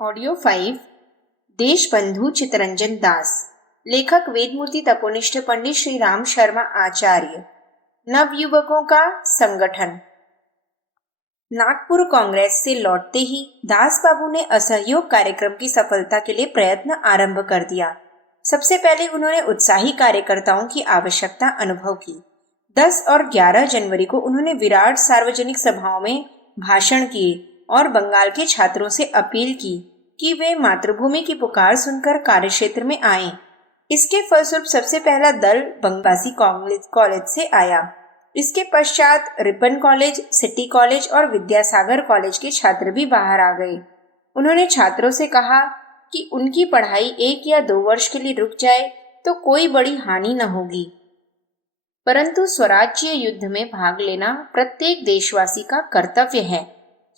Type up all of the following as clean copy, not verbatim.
Audio 5। Deshbandhu Chittaranjan Das. लेखक वेदमूर्ति तपोनिष्ठ पंडित श्री राम शर्मा आचार्य। नवयुवकों का संगठन। नागपुर कांग्रेस से लौटते ही दास बाबू ने असहयोग कार्यक्रम की सफलता के लिए प्रयत्न आरंभ कर दिया। सबसे पहले उन्होंने उत्साही कार्यकर्ताओं की आवश्यकता अनुभव की। 10 और 11 जनवरी को उन्होंने विराट सार्वजनिक सभाओं में भाषण किए और बंगाल के छात्रों से अपील की कि वे मातृभूमि की पुकार सुनकर कार्यक्षेत्र में आएं। इसके फलस्वरूप सबसे पहला दल बंगासी कॉलेज से आया। इसके पश्चात रिपन कॉलेज, सिटी कॉलेज और विद्यासागर कॉलेज के छात्र भी बाहर आ गए। उन्होंने छात्रों से कहा कि उनकी पढ़ाई 1 या 2 वर्ष के लिए रुक जाए तो कोई बड़ी हानि न होगी, परंतु स्वराज्य युद्ध में भाग लेना प्रत्येक देशवासी का कर्तव्य है।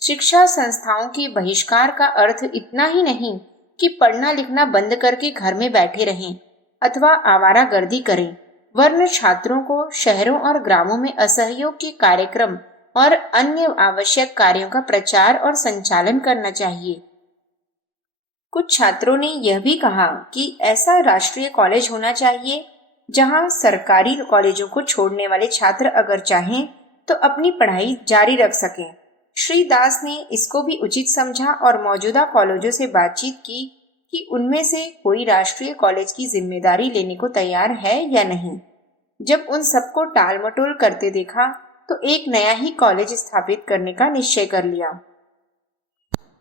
शिक्षा संस्थाओं के बहिष्कार का अर्थ इतना ही नहीं कि पढ़ना लिखना बंद करके घर में बैठे रहें अथवा आवारागर्दी करें, वरन छात्रों को शहरों और ग्रामों में असहयोग के कार्यक्रम और अन्य आवश्यक कार्यों का प्रचार और संचालन करना चाहिए। कुछ छात्रों ने यह भी कहा कि ऐसा राष्ट्रीय कॉलेज होना चाहिए जहां सरकारी कॉलेजों को छोड़ने वाले छात्र अगर चाहें तो अपनी पढ़ाई जारी रख सकें। श्री दास ने इसको भी उचित समझा और मौजूदा कॉलेजों से बातचीत की कि उनमें से कोई राष्ट्रीय कॉलेज की जिम्मेदारी लेने को तैयार है या नहीं। जब उन सबको टाल मटोल करते देखा तो एक नया ही कॉलेज स्थापित करने का निश्चय कर लिया।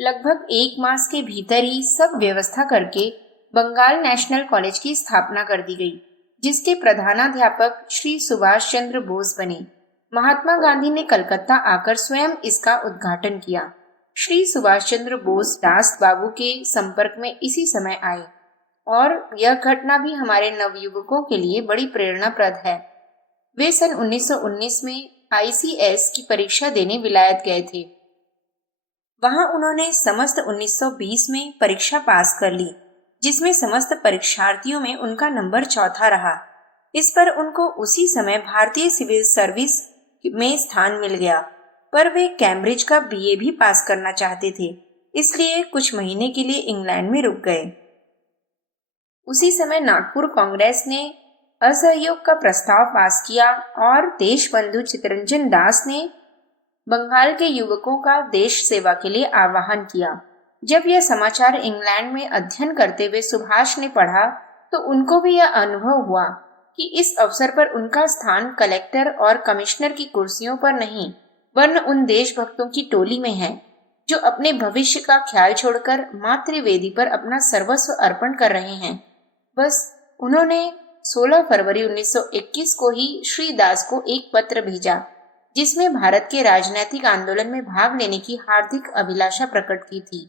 लगभग 1 मास के भीतर ही सब व्यवस्था करके बंगाल नेशनल कॉलेज की स्थापना कर दी गई, जिसके प्रधानाध्यापक श्री सुभाष चंद्र बोस बने। महात्मा गांधी ने कलकत्ता आकर स्वयं इसका उद्घाटन किया। श्री सुभाष चंद्र बोस दास बाबू के संपर्क में इसी समय आए और यह घटना भी हमारे नवयुवकों के लिए बड़ी प्रेरणाप्रद है। वे सन 1919 में ICS की परीक्षा देने विलायत गए थे। वहां उन्होंने समस्त 1920 में परीक्षा पास कर ली, जिसमें समस्त परीक्षार्थियों में उनका नंबर चौथा रहा। इस पर उनको उसी समय भारतीय सिविल सर्विस में स्थान मिल गया, पर वे कैम्ब्रिज का BA भी पास करना चाहते थे, इसलिए कुछ महीने के लिए इंग्लैंड में रुक गए। उसी समय नागपुर कांग्रेस ने असहयोग का प्रस्ताव पास किया और देशबंधु चित्तरंजन दास ने बंगाल के युवकों का देश सेवा के लिए आह्वान किया। जब यह समाचार इंग्लैंड में अध्ययन करते हुए सुभाष ने पढ़ा तो उनको भी यह अनुभव हुआ कि इस अवसर पर उनका स्थान कलेक्टर और कमिश्नर की कुर्सियों पर नहीं, वरन उन देशभक्तों की टोली में है जो अपने भविष्य का ख्याल छोड़कर मातृवेदी पर अपना सर्वस्व अर्पण कर रहे हैं। बस उन्होंने 16 फरवरी 1921 को ही श्री दास को एक पत्र भेजा, जिसमें भारत के राजनीतिक आंदोलन में भाग लेने की हार्दिक अभिलाषा प्रकट की थी।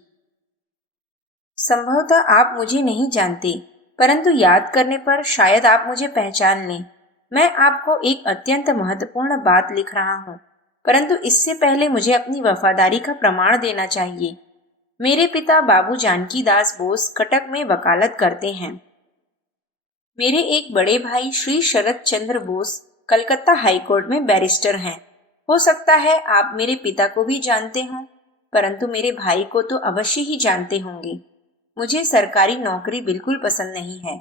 संभवतः आप मुझे नहीं जानते, परंतु याद करने पर शायद आप मुझे पहचान लें। मैं आपको एक अत्यंत महत्वपूर्ण बात लिख रहा हूँ, परंतु इससे पहले मुझे अपनी वफादारी का प्रमाण देना चाहिए। मेरे पिता बाबू जानकी दास बोस कटक में वकालत करते हैं। मेरे एक बड़े भाई श्री शरद चंद्र बोस कलकत्ता हाईकोर्ट में बैरिस्टर हैं। हो सकता है आप मेरे पिता को भी जानते हों, परंतु मेरे भाई को तो अवश्य ही जानते होंगे। मुझे सरकारी नौकरी बिल्कुल पसंद नहीं है।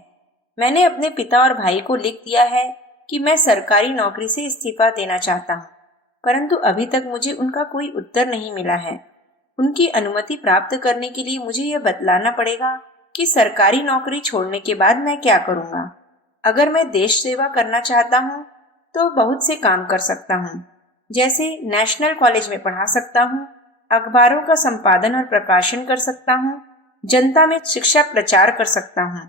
मैंने अपने पिता और भाई को लिख दिया है कि मैं सरकारी नौकरी से इस्तीफा देना चाहता हूँ, परंतु अभी तक मुझे उनका कोई उत्तर नहीं मिला है। उनकी अनुमति प्राप्त करने के लिए मुझे यह बतलाना पड़ेगा कि सरकारी नौकरी छोड़ने के बाद मैं क्या करूँगा। अगर मैं देश सेवा करना चाहता हूँ तो बहुत से काम कर सकता हूँ, जैसे नेशनल कॉलेज में पढ़ा सकता हूँ, अखबारों का संपादन और प्रकाशन कर सकता हूँ, जनता में शिक्षा प्रचार कर सकता हूँ।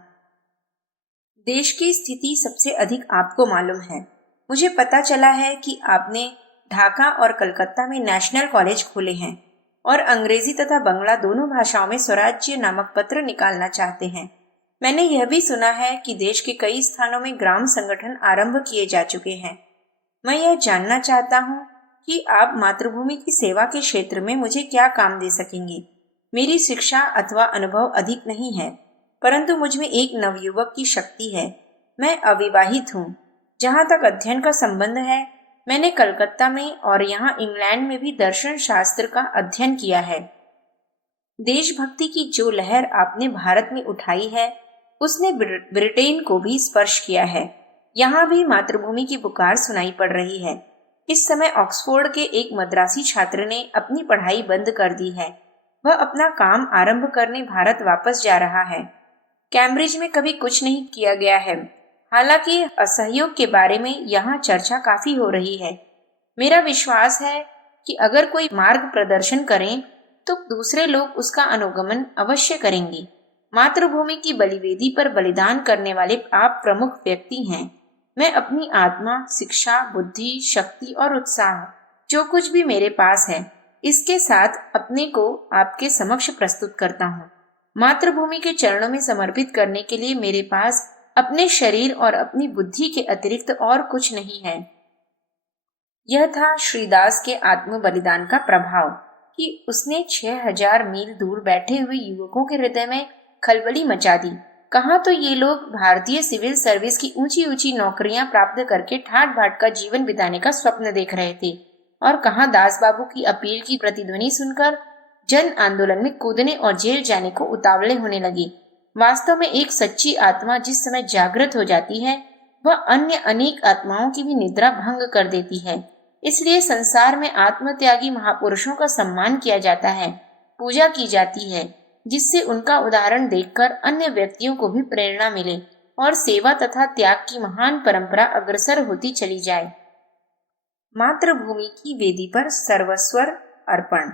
देश की स्थिति सबसे अधिक आपको मालूम है। मुझे पता चला है कि आपने ढाका और कलकत्ता में नेशनल कॉलेज खोले हैं और अंग्रेजी तथा बंगला दोनों भाषाओं में स्वराज्य नामक पत्र निकालना चाहते हैं। मैंने यह भी सुना है कि देश के कई स्थानों में ग्राम संगठन आरंभ किए जा चुके हैं। मैं यह जानना चाहता हूँ कि आप मातृभूमि की सेवा के क्षेत्र में मुझे क्या काम दे सकेंगे। मेरी शिक्षा अथवा अनुभव अधिक नहीं है, परंतु मुझमें एक नवयुवक की शक्ति है। मैं अविवाहित हूँ। जहाँ तक अध्ययन का संबंध है, मैंने कलकत्ता में और यहाँ इंग्लैंड में भी दर्शन शास्त्र का अध्ययन किया है। देशभक्ति की जो लहर आपने भारत में उठाई है, उसने ब्रिटेन को भी स्पर्श किया है। यहाँ भी मातृभूमि की पुकार सुनाई पड़ रही है। इस समय ऑक्सफोर्ड के एक मद्रासी छात्र ने अपनी पढ़ाई बंद कर दी है। वह अपना काम आरंभ करने भारत वापस जा रहा है। कैम्ब्रिज में कभी कुछ नहीं किया गया है। हालांकि असहयोग के बारे में यहाँ चर्चा काफी हो रही है। मेरा विश्वास है कि अगर कोई मार्ग प्रदर्शन करें तो दूसरे लोग उसका अनुगमन अवश्य करेंगे। मातृभूमि की बलिवेदी पर बलिदान करने वाले आप प्रमुख व्यक्ति हैं। मैं अपनी आत्मा, शिक्षा, बुद्धि, शक्ति और उत्साह, जो कुछ भी मेरे पास है, इसके साथ अपने को आपके समक्ष प्रस्तुत करता हूँ। मातृभूमि के चरणों में समर्पित करने के लिए मेरे पास अपने शरीर और अपनी बुद्धि के अतिरिक्त और कुछ नहीं है। यह था श्रीदास के आत्म बलिदान का प्रभाव कि उसने 6000 मील दूर बैठे हुए युवकों के हृदय में खलबली मचा दी। कहाँ तो ये लोग भारतीय सिविल सर्विस की ऊंची ऊंची नौकरियां प्राप्त करके ठाट बाट का जीवन बिताने का स्वप्न देख रहे थे, और कहाँ दास बाबू की अपील की प्रतिध्वनि सुनकर जन आंदोलन में कूदने और जेल जाने को उतावले होने लगे। वास्तव में एक सच्ची आत्मा जिस समय जागृत हो जाती है, वह अन्य अनेक आत्माओं की भी निद्रा भंग कर देती है। इसलिए संसार में आत्मत्यागी महापुरुषों का सम्मान किया जाता है, पूजा की जाती है, जिससे उनका उदाहरण देखकर अन्य व्यक्तियों को भी प्रेरणा मिले और सेवा तथा त्याग की महान परंपरा अग्रसर होती चली जाए। मातृभूमि की वेदी पर सर्वस्वर अर्पण।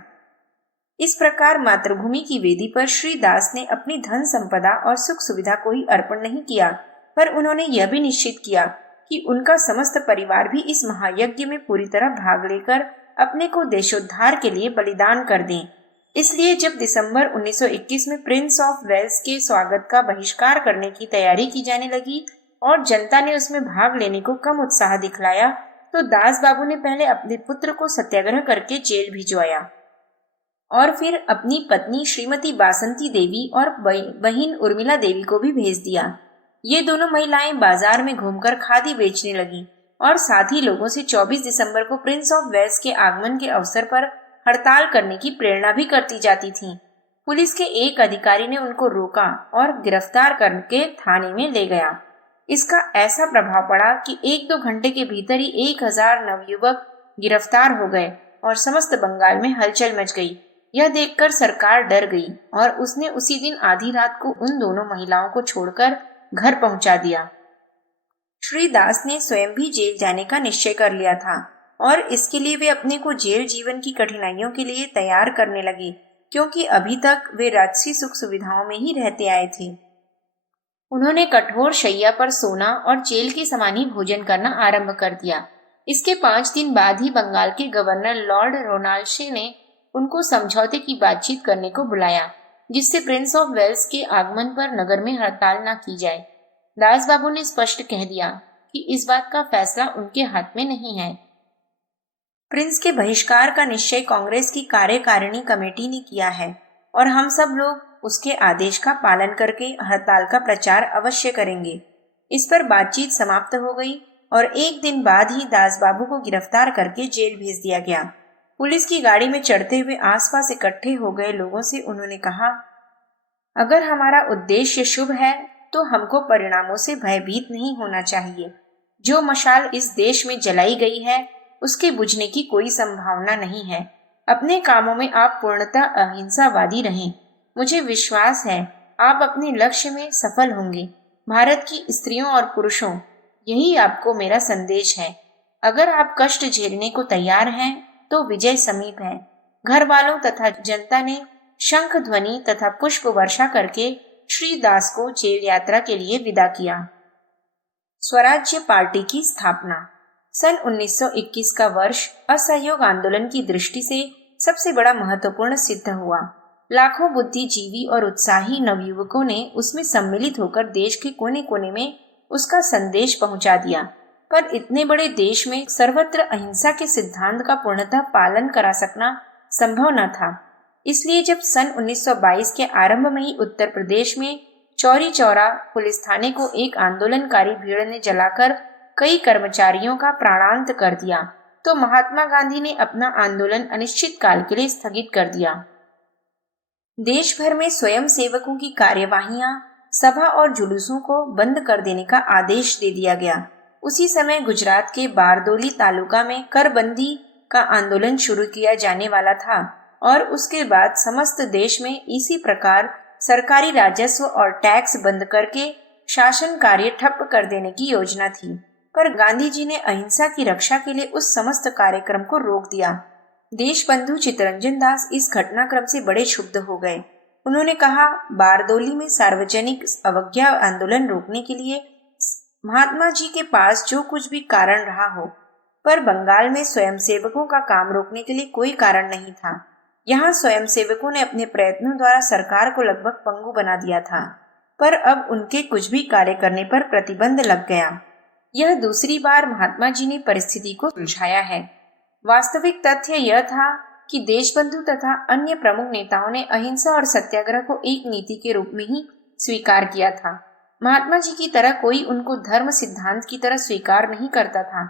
इस प्रकार मातृभूमि की वेदी पर श्री दास ने अपनी धन संपदा और सुख सुविधा को ही अर्पण नहीं किया, पर उन्होंने यह भी निश्चित किया कि उनका समस्त परिवार भी इस महायज्ञ में पूरी तरह भाग लेकर अपने को देशोद्धार के लिए बलिदान कर दें। इसलिए जब दिसंबर 1921 में प्रिंस ऑफ वेल्स के स्वागत का बहिष्कार करने की तैयारी की जाने लगी और जनता ने उसमें भाग लेने को कम उत्साह दिखलाया, तो दास बाबू ने पहले अपने पुत्र को सत्याग्रह करके जेल भिजवाया और फिर अपनी पत्नी श्रीमती बासंती देवी और बहन उर्मिला देवी को भी भेज दिया। ये दोनों महिलाएं बाजार में घूमकर खादी बेचने लगी और साथ ही लोगों से 24 दिसंबर को प्रिंस ऑफ वेल्स के आगमन के अवसर पर हड़ताल करने की प्रेरणा भी करती जाती थीं। पुलिस के एक अधिकारी ने उनको रोका और गिरफ्तार करके थाने में ले गया। इसका ऐसा प्रभाव पड़ा कि 1-2 घंटे के भीतर ही 1000 नवयुवक गिरफ्तार हो गए और समस्त बंगाल में हलचल मच गई। यह देखकर सरकार डर गई और उसने उसी दिन आधी रात को उन दोनों महिलाओं को छोड़कर घर पहुंचा दिया। श्री दास ने स्वयं भी जेल जाने का निश्चय कर लिया था और इसके लिए वे अपने को जेल जीवन की कठिनाइयों के लिए तैयार करने लगे, क्योंकि अभी तक वे राजसी सुख सुविधाओं में ही रहते आए थे। उन्होंने कठोर शैया पर सोना और जेल के समान ही भोजन करना आरंभ कर दिया। इसके 5 दिन बाद ही बंगाल के गवर्नर लॉर्ड रोनाल्डे ने उनको समझौते की बातचीत करने को बुलाया, जिससे प्रिंस ऑफ वेल्स के आगमन पर नगर में हड़ताल न की जाए। दास बाबू ने स्पष्ट कह दिया कि इस बात का फैसला उनके हाथ में नहीं है। प्रिंस के बहिष्कार का निश्चय कांग्रेस की कार्यकारिणी कमेटी ने किया है और हम सब लोग उसके आदेश का पालन करके हड़ताल का प्रचार अवश्य करेंगे। इस पर बातचीत समाप्त हो गई और एक दिन बाद ही दास बाबू को गिरफ्तार करके जेल भेज दिया गया। पुलिस की गाड़ी में चढ़ते हुए आसपास इकट्ठे हो गए लोगों से उन्होंने कहा, अगर हमारा उद्देश्य शुभ है तो हमको परिणामों से भयभीत नहीं होना चाहिए। जो मशाल इस देश में जलाई गई है उसके बुझने की कोई संभावना नहीं है। अपने कामों में आप पूर्णतः अहिंसावादी रहें। मुझे विश्वास है आप अपने लक्ष्य में सफल होंगे। भारत की स्त्रियों और पुरुषों, यही आपको मेरा संदेश है। अगर आप कष्ट झेलने को तैयार हैं तो विजय समीप है। घर वालों तथा जनता ने शंख ध्वनि तथा पुष्प वर्षा करके श्री दास को जेल यात्रा के लिए विदा किया। स्वराज्य पार्टी की स्थापना। सन 1921 का वर्ष असहयोग आंदोलन की दृष्टि से सबसे बड़ा महत्वपूर्ण सिद्ध हुआ। लाखों बुद्धिजीवी और उत्साही नवयुवकों ने उसमें सम्मिलित होकर देश के कोने कोने में उसका संदेश पहुंचा दिया। पर इतने बड़े देश में सर्वत्र अहिंसा के सिद्धांत का पूर्णतः पालन करा सकना संभव न था। इसलिए जब सन 1922 के आरंभ में ही उत्तर प्रदेश में चौरी चौरा पुलिस थाने को एक आंदोलनकारी भीड़ ने जलाकर कई कर्मचारियों का प्राणांत कर दिया, तो महात्मा गांधी ने अपना आंदोलन अनिश्चित काल के लिए स्थगित कर दिया। देश भर में स्वयं सेवकों की कार्यवाहियां, सभा और जुलूसों को बंद कर देने का आदेश दे दिया गया। उसी समय गुजरात के बारदोली तालुका में करबंदी का आंदोलन शुरू किया जाने वाला था और उसके बाद समस्त देश में इसी प्रकार सरकारी राजस्व और टैक्स बंद करके शासन कार्य ठप्प कर देने की योजना थी। पर गांधी जी ने अहिंसा की रक्षा के लिए उस समस्त कार्यक्रम को रोक दिया। देशबंधु चित्तरंजन दास इस घटनाक्रम से बड़े क्षुब्ध हो गए। उन्होंने कहा, बारदोली में सार्वजनिक अवज्ञा आंदोलन रोकने के लिए महात्मा जी के पास जो कुछ भी कारण रहा हो, पर बंगाल में स्वयंसेवकों का काम रोकने के लिए कोई कारण नहीं था। यहाँ स्वयंसेवकों ने अपने प्रयत्नों द्वारा सरकार को लगभग पंगु बना दिया था, पर अब उनके कुछ भी कार्य करने पर प्रतिबंध लग गया। यह दूसरी बार महात्मा जी ने परिस्थिति को सुलझाया है। वास्तविक तथ्य यह था कि देशबंधु तथा अन्य प्रमुख नेताओं ने अहिंसा और सत्याग्रह को एक नीति के रूप में ही स्वीकार किया था। महात्मा जी की तरह कोई उनको धर्म सिद्धांत की तरह स्वीकार नहीं करता था।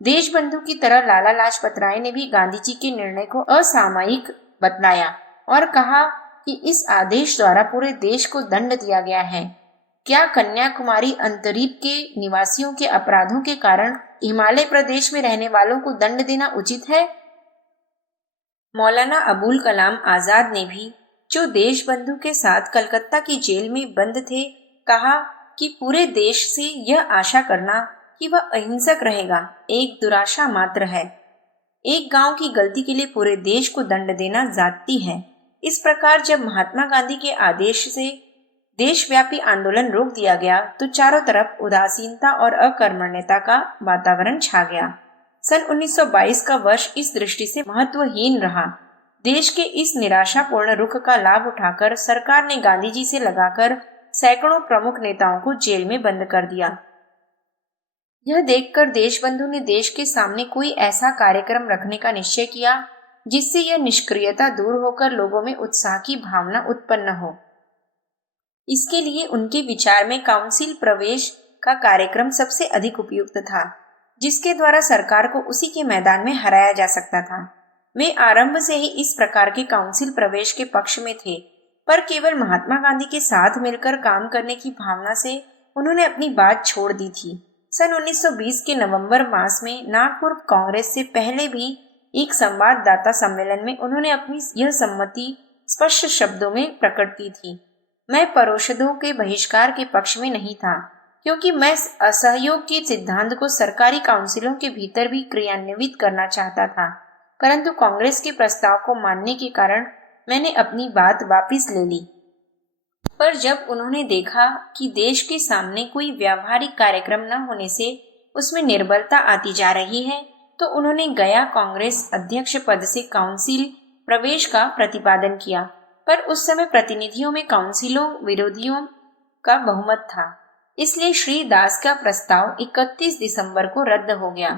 देशबंधु की तरह लाला लाजपत राय ने भी गांधी जी के निर्णय को असामयिक बतलाया और कहा कि इस आदेश द्वारा पूरे देश को दंड दिया गया है। क्या कन्याकुमारी अंतरीप के निवासियों के अपराधों के कारण हिमालय प्रदेश में रहने वालों को दंड देना उचित है? मौलाना अबुल कलाम आजाद ने भी, जो देशबंधु के साथ कलकत्ता की जेल में बंद थे, कहा कि पूरे देश से यह आशा करना कि वह अहिंसक रहेगा एक दुराशा मात्र है। एक गांव की गलती के लिए पूरे देश को दंड देना जाती है। इस प्रकार जब महात्मा गांधी के आदेश से देशव्यापी आंदोलन रोक दिया गया तो चारों तरफ उदासीनता और अकर्मण्यता का वातावरण छा गया। सन 1922 का वर्ष इस दृष्टि से महत्वहीन रहा। देश के इस निराशापूर्ण रुख का लाभ उठाकर सरकार ने गांधी जी से लगाकर सैकड़ों प्रमुख नेताओं को जेल में बंद कर दिया। यह देखकर देशबंधु ने देश के सामने कोई ऐसा कार्यक्रम रखने का निश्चय किया जिससे यह निष्क्रियता दूर होकर लोगों में उत्साह की भावना उत्पन्न हो। इसके लिए उनके विचार में काउंसिल प्रवेश का कार्यक्रम सबसे अधिक उपयुक्त था, जिसके द्वारा सरकार को उसी के मैदान में हराया जा सकता था। वे आरंभ से ही इस प्रकार के काउंसिल प्रवेश के पक्ष में थे, पर केवल महात्मा गांधी के साथ मिलकर काम करने की भावना से उन्होंने अपनी बात छोड़ दी थी। सन 1920 के नवंबर मास में नागपुर कांग्रेस से पहले भी एक संवाददाता सम्मेलन में उन्होंने अपनी यह सम्मति स्पष्ट शब्दों में प्रकट की थी। मैं परिषदों के बहिष्कार के पक्ष में नहीं था, क्योंकि मैं असहयोग के सिद्धांत को सरकारी काउंसिलों के भीतर भी क्रियान्वित करना चाहता था, परंतु कांग्रेस के प्रस्ताव को मानने के कारण मैंने अपनी बात वापस ले ली। पर जब उन्होंने देखा कि देश के सामने कोई व्यावहारिक कार्यक्रम न होने से उसमें निर्बलता आती जा रही है, तो उन्होंने गया कांग्रेस अध्यक्ष पद से काउंसिल प्रवेश का प्रतिपादन किया। पर उस समय प्रतिनिधियों में काउंसिलों विरोधियों का बहुमत था, इसलिए श्री दास का प्रस्ताव 31 दिसंबर को रद्द हो गया।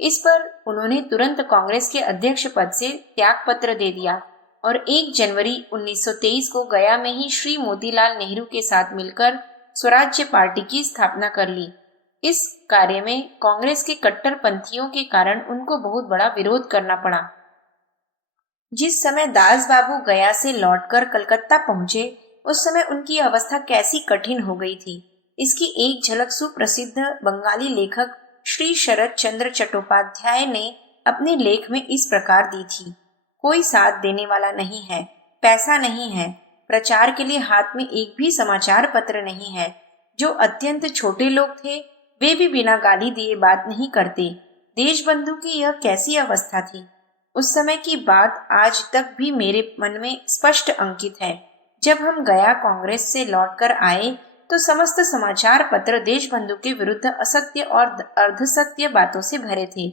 इस पर उन्होंने तुरंत कांग्रेस के अध्यक्ष पद से त्यागपत्र दे दिया और 1 जनवरी 1923 को गया में ही श्री मोतीलाल नेहरू के साथ मिलकर स्वराज्य पार्टी की स्थापना कर ली। इस कार्य में कांग्रेस के कट्टरपंथियों के कारण उनको बहुत बड़ा विरोध करना पड़ा। जिस समय दास बाबू गया से लौटकर कलकत्ता पहुंचे, उस समय उनकी अवस्था कैसी कठिन हो गई थी, इसकी एक झलक सुप्रसिद्ध बंगाली लेखक श्री शरद चंद्र चट्टोपाध्याय ने अपने लेख में इस प्रकार दी थी। कोई साथ देने वाला नहीं है, पैसा नहीं है, प्रचार के लिए हाथ में एक भी समाचार पत्र नहीं है। जो अत्यंत छोटे लोग थे वे भी बिना गाली दिए बात नहीं करते। देशबंधु की यह कैसी अवस्था थी? उस समय की बात आज तक भी मेरे मन में स्पष्ट अंकित है। जब हम गया कांग्रेस से लौटकर आए तो समस्त समाचार पत्र देशबंधु के विरुद्ध असत्य और अर्धसत्य बातों से भरे थे।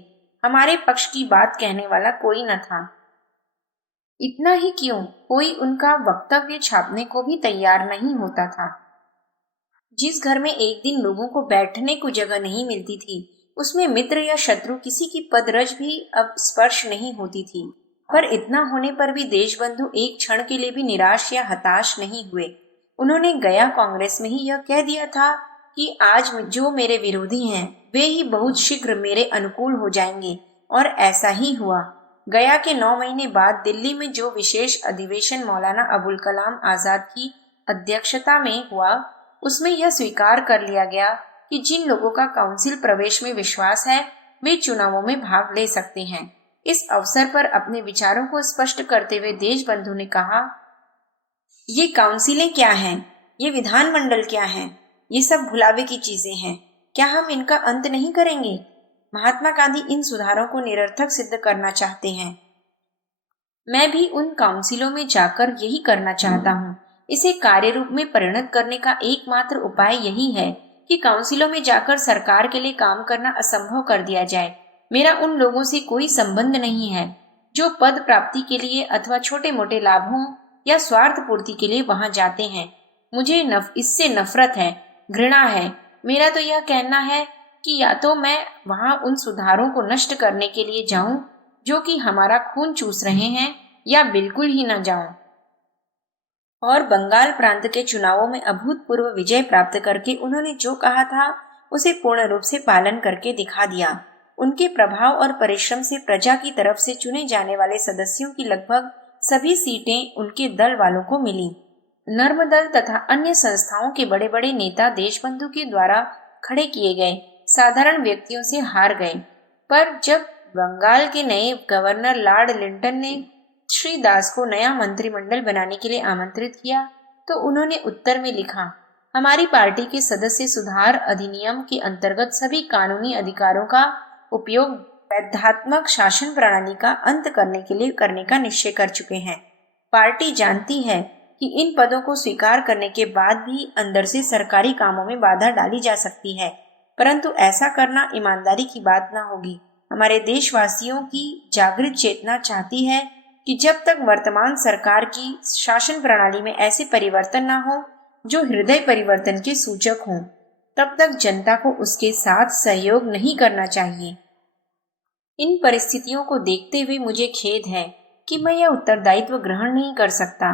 हमारे पक्ष की बात कहने वाला कोई न था। इतना ही क्यों, कोई उनका वक्तव्य छापने को भी तैयार नहीं होता था। जिस घर में एक दिन लोगों को बैठने को जगह नहीं मिलती थी, उसमें मित्र या शत्रु किसी की पदरज भी अब स्पर्श नहीं होती थी। पर इतना होने पर भी देशबंधु एक क्षण के लिए भी निराश या हताश नहीं हुए। उन्होंने गया कांग्रेस में ही यह कह दिया था कि आज जो मेरे विरोधी हैं वे ही बहुत शीघ्र मेरे अनुकूल हो जाएंगे, और ऐसा ही हुआ। गया के 9 महीने बाद दिल्ली में जो विशेष अधिवेशन मौलाना अबुल कलाम आजाद की अध्यक्षता में हुआ, उसमें यह स्वीकार कर लिया गया कि जिन लोगों का काउंसिल प्रवेश में विश्वास है वे चुनावों में भाग ले सकते हैं। इस अवसर पर अपने विचारों को स्पष्ट करते हुए देशबंधु ने कहा, ये काउंसिलें क्या हैं? ये विधानमंडल क्या हैं? ये सब भुलावे की चीजें हैं। क्या हम इनका अंत नहीं करेंगे? महात्मा गांधी इन सुधारों को निरर्थक सिद्ध करना चाहते हैं। मैं भी उन काउंसिलों में जाकर यही करना चाहता हूँ। इसे कार्य रूप में परिणत करने का एकमात्र उपाय यही है कि काउंसिलों में जाकर सरकार के लिए काम करना असंभव कर दिया जाए। मेरा उन लोगों से कोई संबंध नहीं है जो पद प्राप्ति के लिए अथवा छोटे मोटे लाभों या स्वार्थ पूर्ति के लिए वहां जाते हैं। मुझे इससे नफरत है, घृणा है। मेरा तो यह कहना है कि या तो मैं वहां उन सुधारों को नष्ट करने के लिए जाऊं जो कि हमारा खून चूस रहे हैं, या बिल्कुल ही न जाऊं। और बंगाल प्रांत के चुनावों में अभूतपूर्व विजय प्राप्त करके उन्होंने जो कहा था उसे पूर्ण रूप से पालन करके दिखा दिया। उनके प्रभाव और परिश्रम से प्रजा की तरफ से चुने जाने वाले सदस्यों की लगभग सभी सीटें उनके दल वालों को मिली। नर्मदल तथा अन्य संस्थाओं के बड़े बड़े नेता देशबंधु के द्वारा खड़े किए गए साधारण व्यक्तियों से हार गए। पर जब बंगाल के नए गवर्नर लॉर्ड लिंटन ने श्री दास को नया मंत्रिमंडल बनाने के लिए आमंत्रित किया तो उन्होंने उत्तर में लिखा, हमारी पार्टी के सदस्य सुधार अधिनियम के अंतर्गत सभी कानूनी अधिकारों का उपयोग वैधात्मक शासन प्रणाली का अंत करने के लिए करने का निश्चय कर चुके हैं। पार्टी जानती है कि इन पदों को स्वीकार करने के बाद भी अंदर से सरकारी कामों में बाधा डाली जा सकती है, परंतु ऐसा करना ईमानदारी की बात न होगी। हमारे देशवासियों की जागृत चेतना चाहती है कि जब तक वर्तमान सरकार की शासन प्रणाली में ऐसे परिवर्तन न हो जो हृदय परिवर्तन के सूचक हों, तब तक जनता को उसके साथ सहयोग नहीं करना चाहिए। इन परिस्थितियों को देखते हुए मुझे खेद है कि मैं यह उत्तरदायित्व ग्रहण नहीं कर सकता।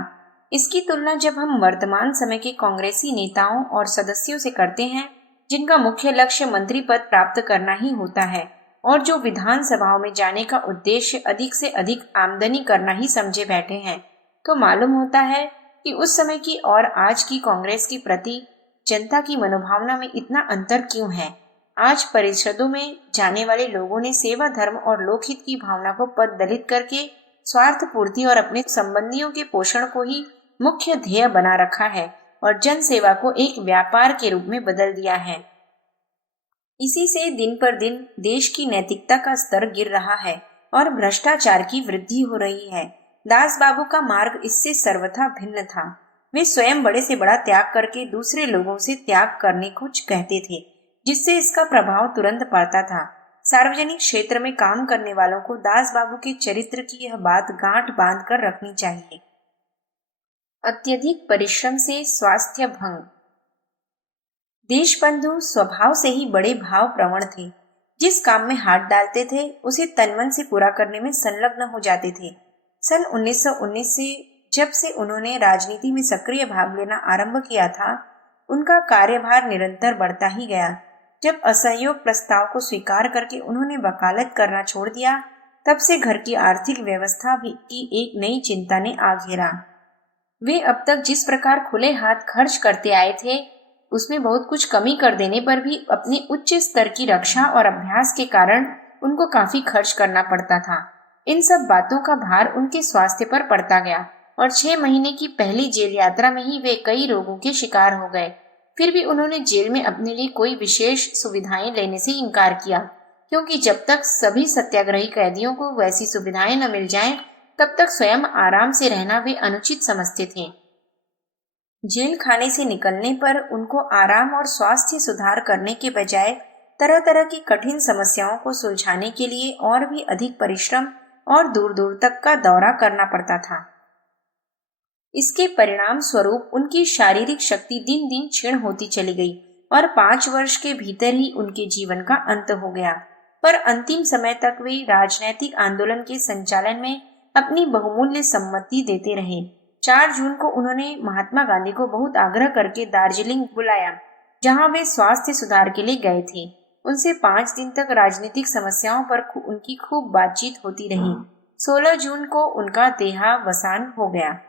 इसकी तुलना जब हम वर्तमान समय के कांग्रेसी नेताओं और सदस्यों से करते हैं जिनका मुख्य लक्ष्य मंत्री पद प्राप्त करना ही होता है और जो विधानसभाओं में जाने का उद्देश्य अधिक से अधिक आमदनी करना ही समझे बैठे हैं, तो मालूम होता है कि उस समय की और आज की कांग्रेस के प्रति जनता की मनोभावना में इतना अंतर क्यों है। आज परिषदों में जाने वाले लोगों ने सेवा धर्म और लोकहित की भावना को पद दलित करके स्वार्थ पूर्ति और अपने संबंधियों के पोषण को ही मुख्य ध्येय बना रखा है और जन सेवा को एक व्यापार के रूप में बदल दिया है। इसी से दिन पर दिन देश की नैतिकता का स्तर गिर रहा है और भ्रष्टाचार की वृद्धि हो रही है। दास बाबू का मार्ग इससे सर्वथा भिन्न था। वे स्वयं बड़े से बड़ा त्याग करके दूसरे लोगों से त्याग करने को कहते थे, जिससे इसका प्रभाव तुरंत पड़ता था। सार्वजनिक क्षेत्र में काम करने वालों को दास बाबू के चरित्र की यह बात गांठ बांध कर रखनी चाहिए। अत्यधिक परिश्रम से स्वास्थ्य भंग। देशबंधु स्वभाव से ही बड़े भाव प्रवण थे। जिस काम में हाथ डालते थे उसे तनमन से पूरा करने में संलग्न हो जाते थे। सन 1919 से जब से उन्होंने राजनीति में सक्रिय भाग लेना आरंभ किया था, उनका कार्यभार निरंतर बढ़ता ही गया। जब असहयोग प्रस्ताव को स्वीकार करके उन्होंने वकालत करना छोड़ दिया, तब से घर की आर्थिक व्यवस्था भी की एक नई चिंता ने आ घेरा। वे अब तक जिस प्रकार खुले हाथ खर्च करते आए थे, उसमें बहुत कुछ कमी कर देने पर भी अपने उच्च स्तर की रक्षा और अभ्यास के कारण उनको काफी खर्च करना पड़ता था। इन सब बातों का भार उनके स्वास्थ्य पर पड़ता गया और 6 महीने की पहली जेल यात्रा में ही वे कई रोगों के शिकार हो गए। फिर भी उन्होंने जेल में अपने लिए कोई विशेष सुविधाएं लेने से इनकार किया, क्योंकि जब तक सभी सत्याग्रही कैदियों को वैसी सुविधाएं न मिल जाएं, तब तक स्वयं आराम से रहना वे अनुचित समझते थे। जेल खाने से निकलने पर उनको आराम और स्वास्थ्य सुधार करने के बजाय तरह तरह की कठिन समस्याओं को सुलझाने के लिए और भी अधिक परिश्रम और दूर दूर तक का दौरा करना पड़ता था। इसके परिणाम स्वरूप उनकी शारीरिक शक्ति दिन दिन क्षीण होती चली गई और 5 वर्ष के भीतर ही उनके जीवन का अंत हो गया। पर अंतिम समय तक वे राजनैतिक आंदोलन के संचालन में अपनी बहुमूल्य सम्मति देते रहे। 4 जून को उन्होंने महात्मा गांधी को बहुत आग्रह करके दार्जिलिंग बुलाया, जहां वे स्वास्थ्य सुधार के लिए गए थे। उनसे 5 दिन तक राजनीतिक समस्याओं पर उनकी खूब बातचीत होती रही। 16 जून को उनका देहावसान हो गया।